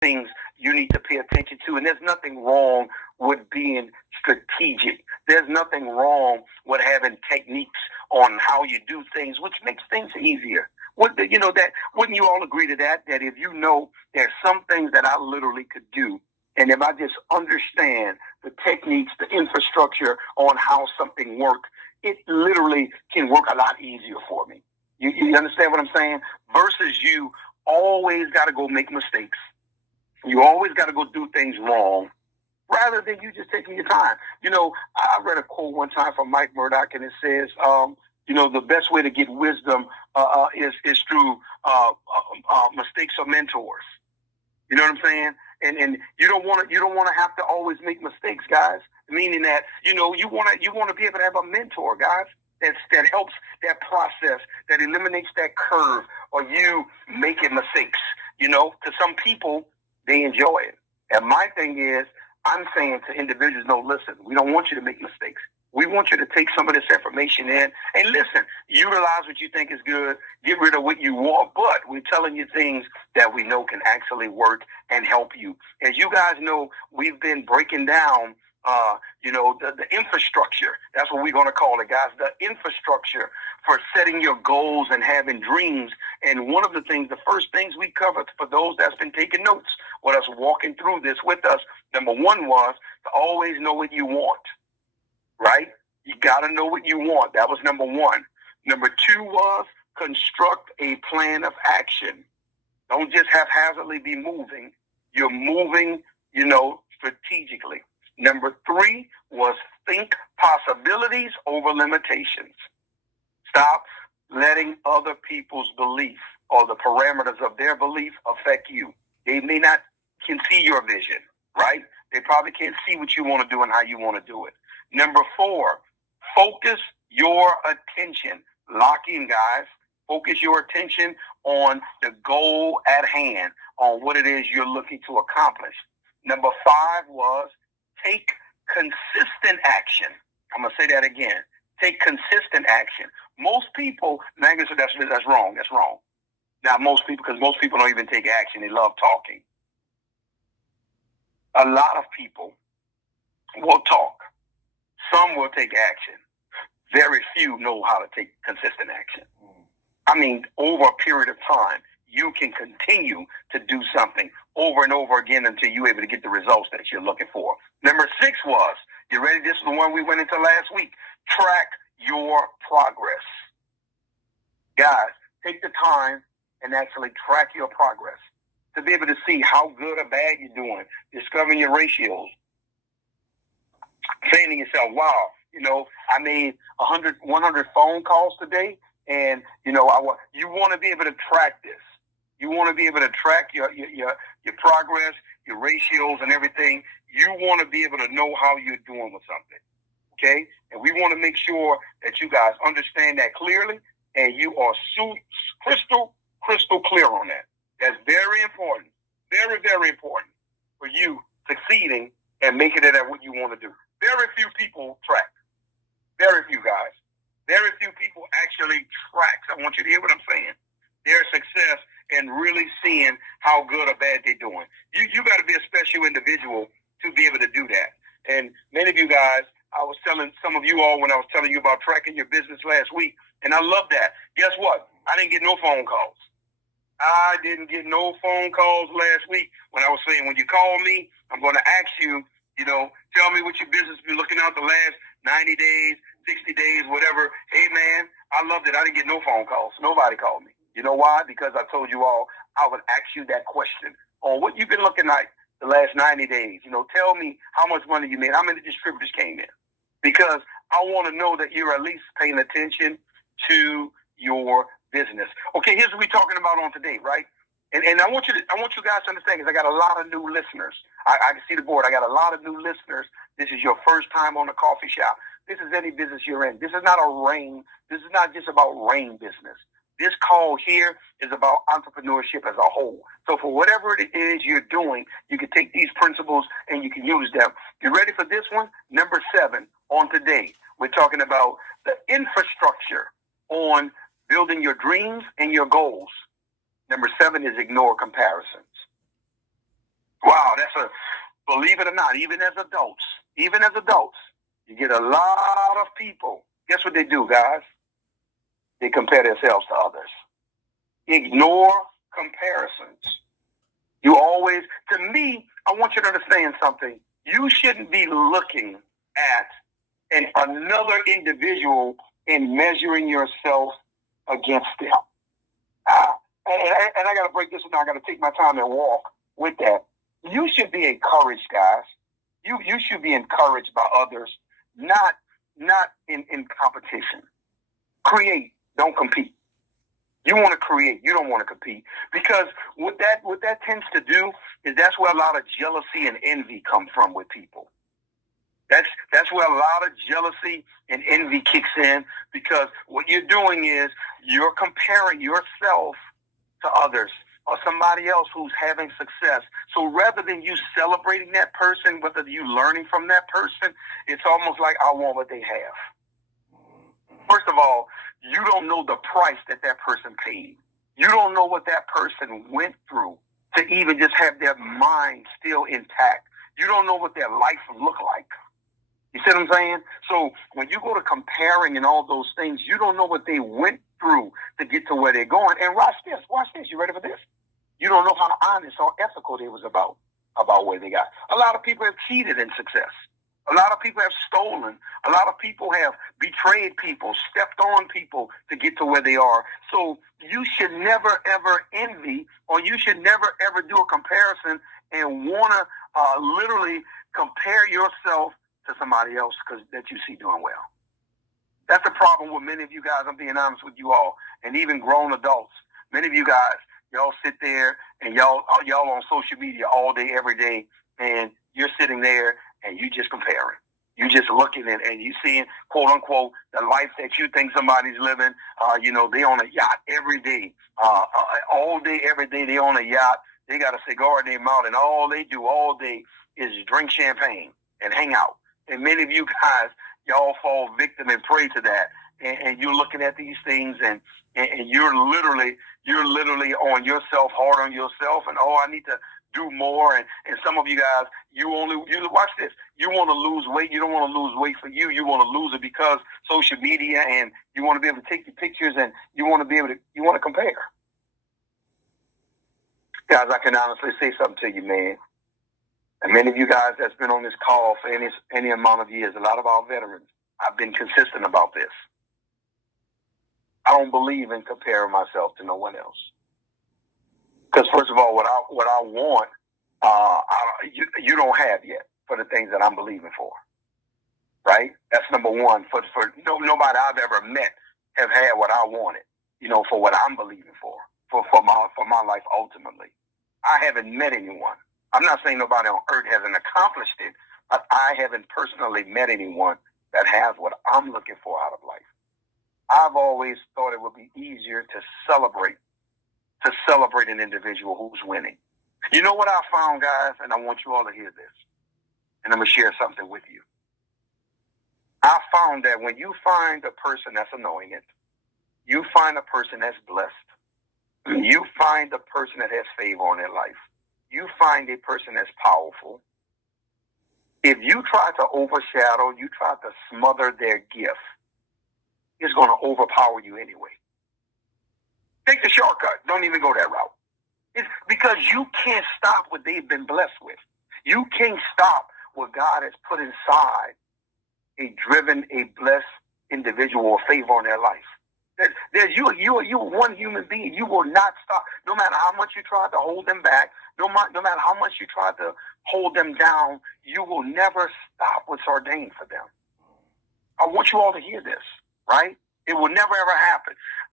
things you need to pay attention to. And there's nothing wrong with being strategic. There's nothing wrong with having techniques on how you do things, which makes things easier. Wouldn't you all agree to that? That if you know there's some things that I literally could do, and if I just understand the techniques, the infrastructure on how something works, it literally can work a lot easier for me. You understand what I'm saying? Versus you always got to go make mistakes. You always got to go do things wrong, rather than you just taking your time. I read a quote one time from Mike Murdoch, and it says, the best way to get wisdom is through mistakes of mentors. You know what I'm saying? And you don't want to have to always make mistakes, guys. Meaning that you want to be able to have a mentor, guys. That helps that process, that eliminates that curve, or you making mistakes. To some people, they enjoy it. And my thing is, I'm saying to individuals, no, listen, we don't want you to make mistakes. We want you to take some of this information in and listen, utilize what you think is good, get rid of what you want, but we're telling you things that we know can actually work and help you. As you guys know, we've been breaking down the infrastructure. That's what we're going to call it, guys. The infrastructure for setting your goals and having dreams. And one of the things, the first things we covered for those that's been taking notes, with us walking through this with us, number one was to always know what you want, right? You got to know what you want. That was number one. Number two was construct a plan of action. Don't just haphazardly be moving. You're moving, strategically. Number three was think possibilities over limitations. Stop letting other people's belief or the parameters of their belief affect you. They may not can see your vision, right? They probably can't see what you want to do and how you want to do it. Number four, focus your attention. Lock in, guys. Focus your attention on the goal at hand, on what it is you're looking to accomplish. Number five was take consistent action. I'm going to say that again. Take consistent action. Most people, that's wrong. That's wrong. Not most people, because most people don't even take action. They love talking. A lot of people will talk. Some will take action. Very few know how to take consistent action. I mean, over a period of time, you can continue to do something over and over again until you're able to get the results that you're looking for. Number six was, you ready? This is the one we went into last week. Track your progress. Guys, take the time and actually track your progress to be able to see how good or bad you're doing, discovering your ratios, saying to yourself, wow, I made 100 phone calls today, and, you want to be able to track this. You want to be able to track your progress, your ratios and everything. You want to be able to know how you're doing with something, okay? And we want to make sure that you guys understand that clearly, and you are crystal clear on that. That's very important, very, very important for you succeeding and making it at what you want to do. Very few people track. Very few, guys. Very few people actually track. I want you to hear what I'm saying. Their success and really seeing how good or bad they're doing. You got to be a special individual to be able to do that. And many of you guys, I was telling some of you all when I was telling you about tracking your business last week, and I love that. Guess what? I didn't get no phone calls. I didn't get no phone calls last week when I was saying, when you call me, I'm going to ask you, tell me what your business has been looking out the last 90 days, 60 days, whatever. Hey, man, I loved it. I didn't get no phone calls. Nobody called me. You know why? Because I told you all I would ask you that question on what you've been looking like the last 90 days. Tell me how much money you made, how many distributors came in. Because I want to know that you're at least paying attention to your business. Okay, here's what we're talking about on today, right? And I want you guys to understand, because I got a lot of new listeners. I can see the board. I got a lot of new listeners. This is your first time on the coffee shop. This is any business you're in. This is not this is not just about rain business. This call here is about entrepreneurship as a whole. So for whatever it is you're doing, you can take these principles and you can use them. You ready for this one? Number 7 on today. We're talking about the infrastructure on building your dreams and your goals. Number 7 is ignore comparisons. believe it or not, even as adults, you get a lot of people. Guess what they do, guys? They compare themselves to others. Ignore comparisons. You always, to me, I want you to understand something. You shouldn't be looking at another individual and measuring yourself against them. And I got to break this down. I got to take my time and walk with that. You should be encouraged, guys. You should be encouraged by others, not in competition. Create, don't compete. You want to create, you don't want to compete. Because what that tends to do is that's where a lot of jealousy and envy come from with people. That's where a lot of jealousy and envy kicks in, because what you're doing is you're comparing yourself to others or somebody else who's having success. So rather than you celebrating that person, whether you learning from that person, it's almost like I want what they have. First of all, you don't know the price that person paid. You don't know what that person went through to even just have their mind still intact. You don't know what their life looked like. You see what I'm saying? So when you go to comparing and all those things, you don't know what they went through to get to where they're going. And watch this. You ready for this? You don't know how honest or ethical they was about where they got. A lot of people have cheated in success. A lot of people have stolen. A lot of people have betrayed people, stepped on people to get to where they are. So you should never, ever envy, or you should never, ever do a comparison and want to literally compare yourself to somebody else that you see doing well. That's the problem with many of you guys. I'm being honest with you all, and even grown adults. Many of you guys, y'all sit there and y'all on social media all day, every day, and you're sitting there and you just comparing. You just looking at and you seeing, quote unquote, the life that you think somebody's living. They on a yacht every day, all day, every day. They on a yacht. They got a cigar in their mouth, and all they do all day is drink champagne and hang out. And many of you guys, y'all fall victim and prey to that. And you're looking at these things, and you're literally on yourself, hard on yourself, and I need to do more. And some of you guys, you watch this. You want to lose weight. You don't want to lose weight for you. You want to lose it because social media, and you want to be able to take your pictures, and you want to compare. Guys, I can honestly say something to you, man. And many of you guys that's been on this call for any amount of years, a lot of our veterans, I've been consistent about this. I don't believe in comparing myself to no one else. Because first of all, what I want, you don't have yet for the things that I'm believing for, right? That's number one. For nobody I've ever met have had what I wanted, for what I'm believing for my life ultimately. I haven't met anyone. I'm not saying nobody on earth hasn't accomplished it, but I haven't personally met anyone that has what I'm looking for out of life. I've always thought it would be easier to celebrate an individual who's winning. You know what I found, guys, and I want you all to hear this, and I'm going to share something with you. I found that when you find a person that's anointed, you find a person that's blessed, you find a person that has favor on their life, you find a person that's powerful, if you try to overshadow, you try to smother their gift, it's going to overpower you anyway. Take the shortcut. Don't even go that route. It's because you can't stop what they've been blessed with. You can't stop what God has put inside a driven, a blessed individual or favor on their life. There's you're one human being. You will not stop. No matter how much you try to hold them back, no matter how much you try to hold them down, you will never stop what's ordained for them. I want you all to hear this, right? It will never, ever happen.